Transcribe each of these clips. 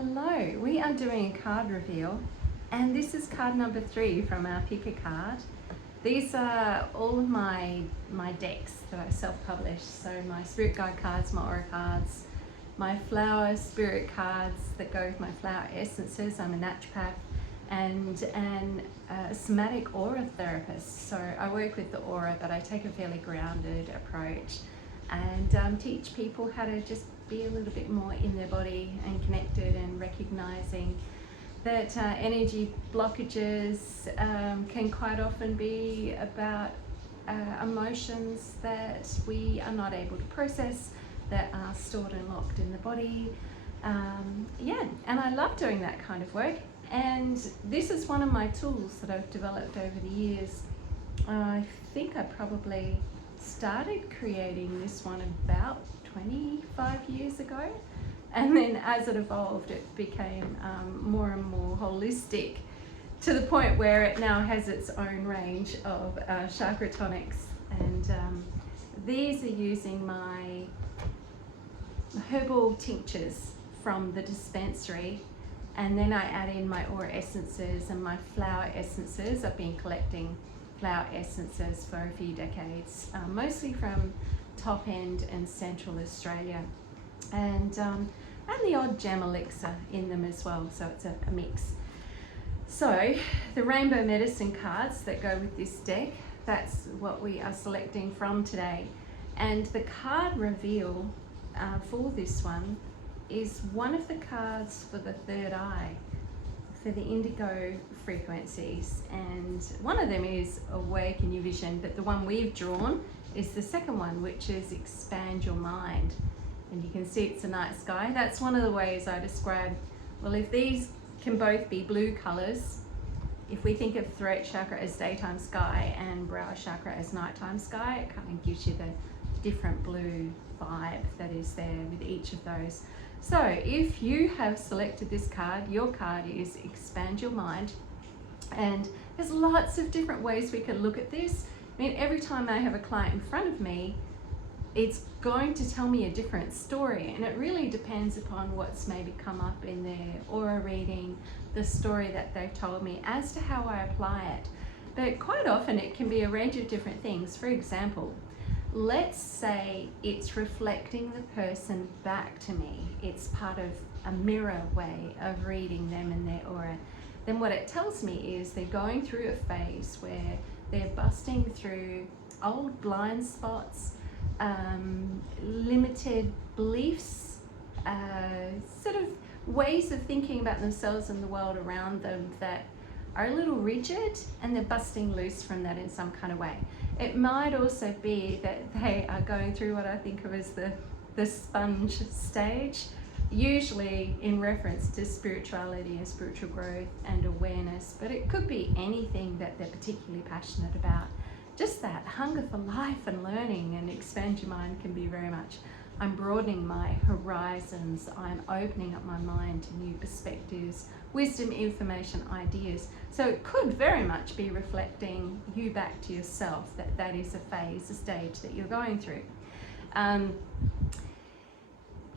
Hello, we are doing a card reveal, and this is card number 3 from our pick a card. These are all of my decks that I self-publish, so my spirit guide cards, my aura cards, my flower spirit cards that go with my flower essences. I'm a naturopath and a somatic aura therapist, so I work with the aura, but I take a fairly grounded approach and teach people how to just be a little bit more in their body and connected, and recognizing that energy blockages can quite often be about emotions that we are not able to process, that are stored and locked in the body. And I love doing that kind of work, and this is one of my tools that I've developed over the years. I think I probably started creating this one about 25 years ago, and then as it evolved it became more and more holistic, to the point where it now has its own range of chakra tonics, and these are using my herbal tinctures from the dispensary, and then I add in my aura essences and my flower essences. I've been collecting flower essences for a few decades, mostly from top end and central Australia, and the odd gem elixir in them as well, so it's a mix. So the rainbow medicine cards that go with this deck, that's what we are selecting from today, and the card reveal for this one is one of the cards for the third eye, for the indigo frequencies, and one of them is awaken your vision, but the one we've drawn is the second one, which is expand your mind. And you can see it's a night sky. That's one of the ways I describe, well, if these can both be blue colors, if we think of throat chakra as daytime sky and brow chakra as nighttime sky, it kind of gives you the different blue vibe that is there with each of those. So if you have selected this card, your card is expand your mind, and there's lots of different ways we can look at this. I mean, every time I have a client in front of me, it's going to tell me a different story, and it really depends upon what's maybe come up in their aura reading, the story that they've told me, as to how I apply it. But quite often it can be a range of different things. For example, let's say it's reflecting the person back to me. It's part of a mirror way of reading them and their aura. Then what it tells me is they're going through a phase where they're busting through old blind spots, limited beliefs, sort of ways of thinking about themselves and the world around them that are a little rigid, and they're busting loose from that in some kind of way. It might also be that they are going through what I think of as the sponge stage, usually in reference to spirituality and spiritual growth and awareness, but it could be anything that they're particularly passionate about. Just that hunger for life and learning, and expand your mind can be very much, I'm broadening my horizons, I'm opening up my mind to new perspectives, wisdom, information, ideas. So it could very much be reflecting you back to yourself, that is a phase, a stage that you're going through.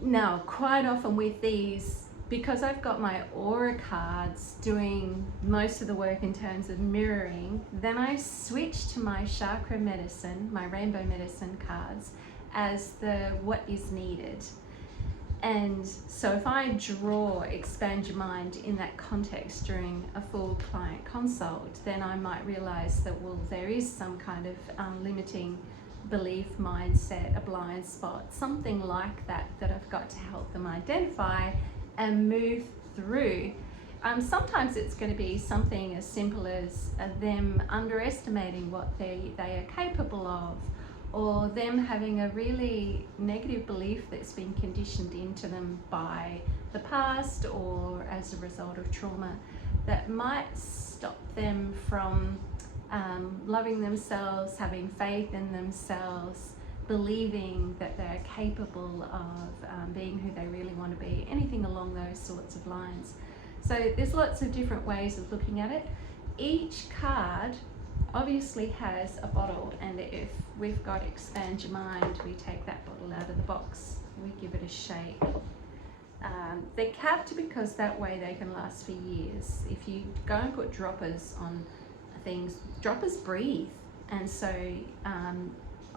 Now, quite often with these, because I've got my aura cards doing most of the work in terms of mirroring, then I switch to my chakra medicine, my rainbow medicine cards, as the what is needed. And so if I draw expand your mind in that context during a full client consult, then I might realize that, well, there is some kind of limiting belief, mindset, a blind spot, something like that I've got to help them identify and move through. Sometimes it's going to be something as simple as them underestimating what they are capable of, or them having a really negative belief that's been conditioned into them by the past or as a result of trauma, that might stop them from loving themselves, having faith in themselves, believing that they're capable of being who they really want to be, anything along those sorts of lines. So there's lots of different ways of looking at it. Each card obviously has a bottle, and if we've got expand your mind, we take that bottle out of the box, we give it a shake, they're capped because that way they can last for years. If you go and put droppers on things, droppers breathe, and so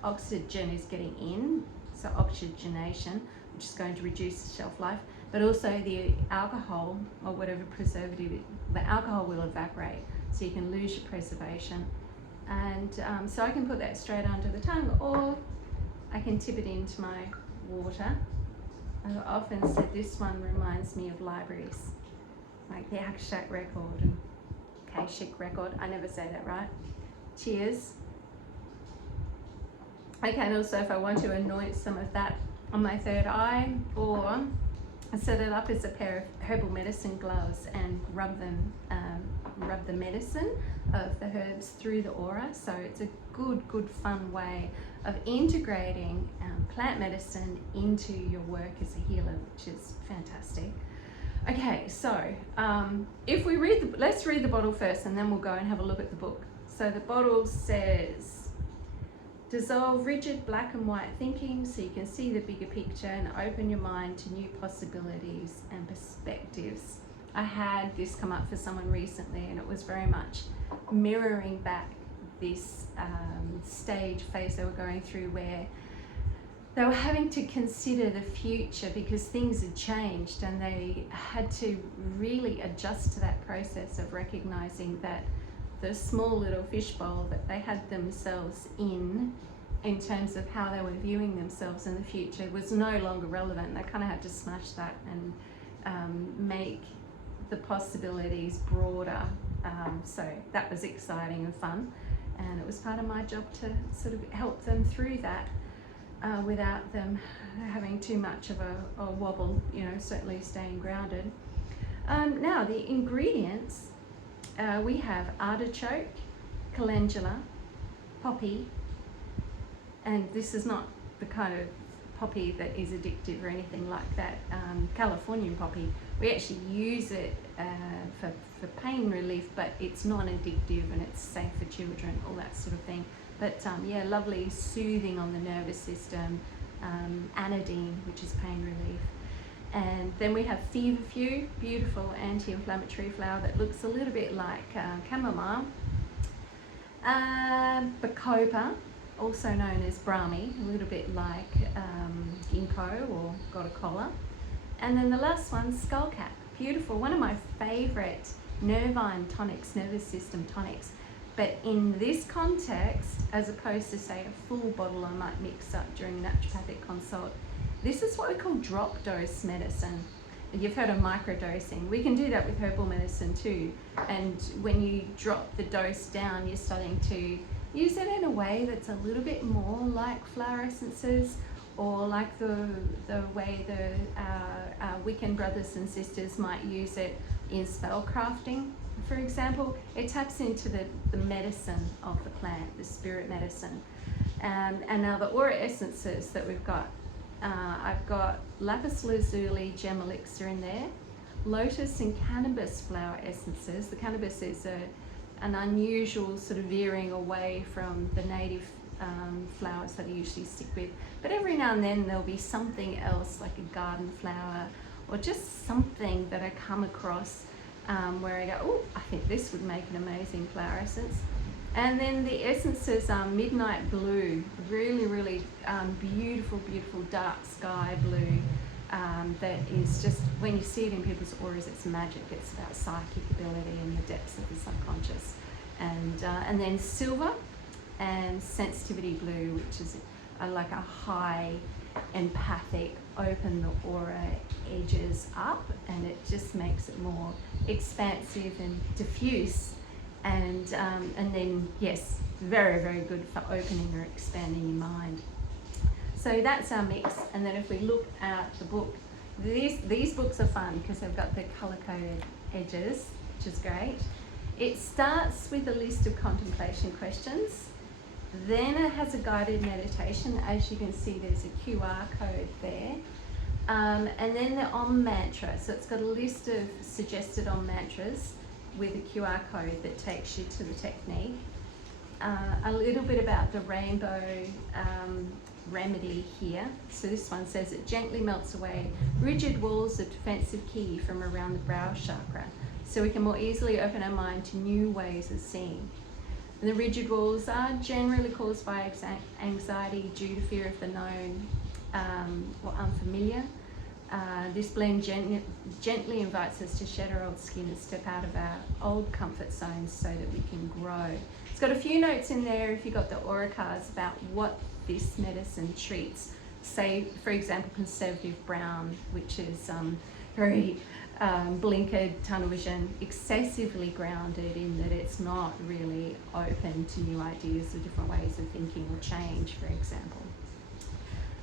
oxygen is getting in, so oxygenation, which is going to reduce the shelf life, but also the alcohol or whatever preservative, the alcohol will evaporate, so you can lose your preservation. And so I can put that straight under the tongue, or I can tip it into my water. I've often said this one reminds me of libraries, like the Akshak record and Kashik record. I never say that right. Cheers. Okay, and also if I want to anoint some of that on my third eye, or I set it up as a pair of herbal medicine gloves and rub the medicine of the herbs through the aura. So it's a good fun way of integrating plant medicine into your work as a healer, which is fantastic. Okay, so if we read let's read the bottle first, and then we'll go and have a look at the book. So the bottle says, dissolve rigid black and white thinking so you can see the bigger picture and open your mind to new possibilities and perspectives. I had this come up for someone recently, and it was very much mirroring back this stage phase they were going through, where they were having to consider the future because things had changed, and they had to really adjust to that process of recognizing that the small little fishbowl that they had themselves in terms of how they were viewing themselves in the future was no longer relevant. They kind of had to smash that and make the possibilities broader. So that was exciting and fun, and it was part of my job to sort of help them through that without them having too much of a wobble, you know, certainly staying grounded. Now the ingredients, we have artichoke, calendula, poppy, and this is not the kind of poppy that is addictive or anything like that. Californian poppy, we actually use it for pain relief, but it's non-addictive and it's safe for children, all that sort of thing. But yeah, lovely soothing on the nervous system, anodine, which is pain relief. And then we have feverfew, beautiful anti-inflammatory flower that looks a little bit like chamomile. Bacopa, also known as Brahmi, a little bit like ginkgo or gotokola. And then the last one, skullcap, beautiful, one of my favourite nervine tonics, nervous system tonics. But in this context, as opposed to say a full bottle I might mix up during a naturopathic consult, this is what we call drop dose medicine. You've heard of microdosing. We can do that with herbal medicine too. And when you drop the dose down, you're starting to use it in a way that's a little bit more like flower essences, or like the way the Wiccan brothers and sisters might use it in spell crafting. For example, it taps into the medicine of the plant, the spirit medicine. And now the aura essences that we've got, I've got lapis lazuli gem elixir in there, lotus and cannabis flower essences. The cannabis is an unusual sort of veering away from the native flowers that I usually stick with, but every now and then there'll be something else like a garden flower or just something that I come across where I go, oh, I think this would make an amazing flower essence. And then the essences are midnight blue, really beautiful dark sky blue that is just, when you see it in people's auras, it's magic. It's about psychic ability and the depths of the subconscious. And then silver and sensitivity blue, which is like a high empathic, open the aura edges up, and it just makes it more expansive and diffuse. And then, yes, very good for opening or expanding your mind. So that's our mix. And then if we look at the book, these books are fun because they've got the color-coded edges, which is great. It starts with a list of contemplation questions. Then it has a guided meditation. As you can see, there's a QR code there. And then the Om mantra. So it's got a list of suggested Om mantras with a QR code that takes you to the technique. A little bit about the rainbow remedy here. So this one says it gently melts away rigid walls of defensive ki from around the brow chakra, so we can more easily open our mind to new ways of seeing. And the rigid walls are generally caused by anxiety due to fear of the known or unfamiliar. This blend gently invites us to shed our old skin and step out of our old comfort zones so that we can grow. It's got a few notes in there if you got the aura cards about what this medicine treats. Say, for example, conservative brown, which is very blinkered, tunnel vision, excessively grounded in that it's not really open to new ideas or different ways of thinking or change, for example.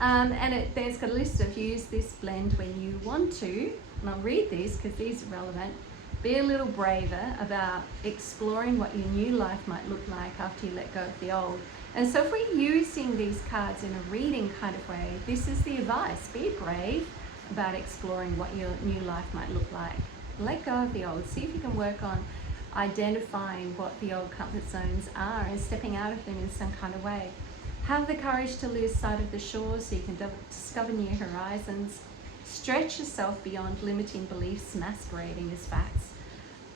And there's got a list of use this blend when you want to, and I'll read these because these are relevant. Be a little braver about exploring what your new life might look like after you let go of the old. And so if we're using these cards in a reading kind of way, this is the advice. Be brave about exploring what your new life might look like. Let go of the old. See if you can work on identifying what the old comfort zones are and stepping out of them in some kind of way. Have the courage to lose sight of the shore so you can discover new horizons. Stretch yourself beyond limiting beliefs masquerading as facts.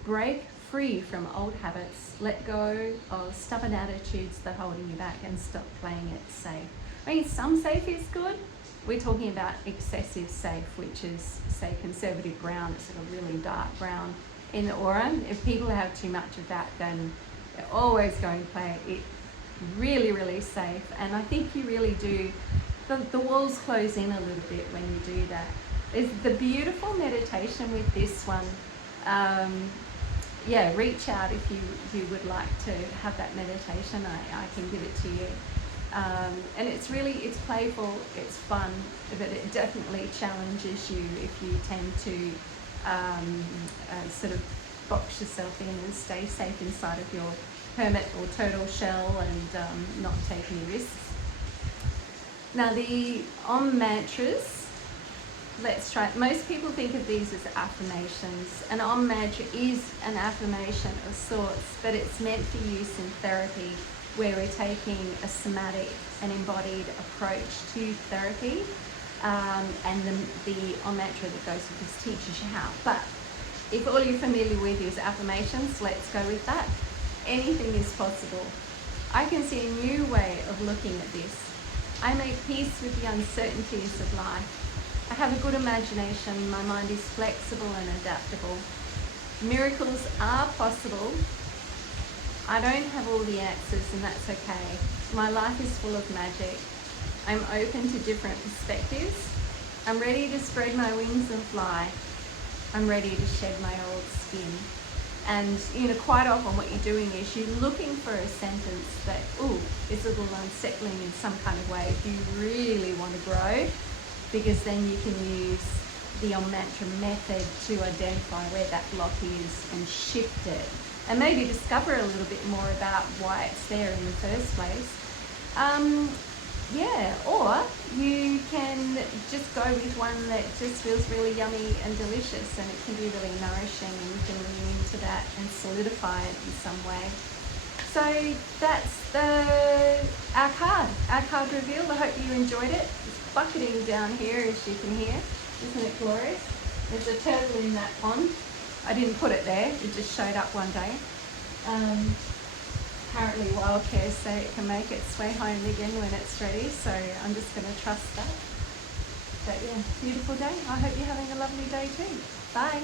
Break free from old habits. Let go of stubborn attitudes that are holding you back and stop playing it safe. I mean, some safe is good. We're talking about excessive safe, which is, say, conservative brown. It's like a really dark brown in the aura. If people have too much of that, then they're always going to play it really, really safe. And I think you really do, the walls close in a little bit when you do that. There's the beautiful meditation with this one. Yeah, reach out if you would like to have that meditation. I can give it to you. And it's playful, it's fun, but it definitely challenges you if you tend to sort of box yourself in and stay safe inside of your hermit or turtle shell and not take any risks. Now the Om mantras, let's try. Most people think of these as affirmations. An Om mantra is an affirmation of sorts, but it's meant for use in therapy where we're taking a somatic and embodied approach to therapy. And the Om mantra that goes with this teaches you how. But if all you're familiar with is affirmations, let's go with that. Anything is possible. I can see a new way of looking at this. I make peace with the uncertainties of life. I have a good imagination. My mind is flexible and adaptable. Miracles are possible. I don't have all the answers, and that's okay. My life is full of magic. I'm open to different perspectives. I'm ready to spread my wings and fly. I'm ready to shed my old skin. And quite often what you're doing is you're looking for a sentence that, is a little unsettling in some kind of way if you really want to grow, because then you can use the Om mantra method to identify where that block is and shift it. And maybe discover a little bit more about why it's there in the first place. Or you can just go with one that just feels really yummy and delicious, and it can be really nourishing, and you can lean into that and solidify it in some way. So that's our card reveal. I hope you enjoyed it. It's bucketing down here, as you can hear. Isn't it glorious? There's a turtle in that pond. I didn't put it there, it just showed up one day. Apparently wildcares say it can make its way home again when it's ready, so I'm just going to trust that. But yeah, beautiful day. I hope you're having a lovely day too. Bye.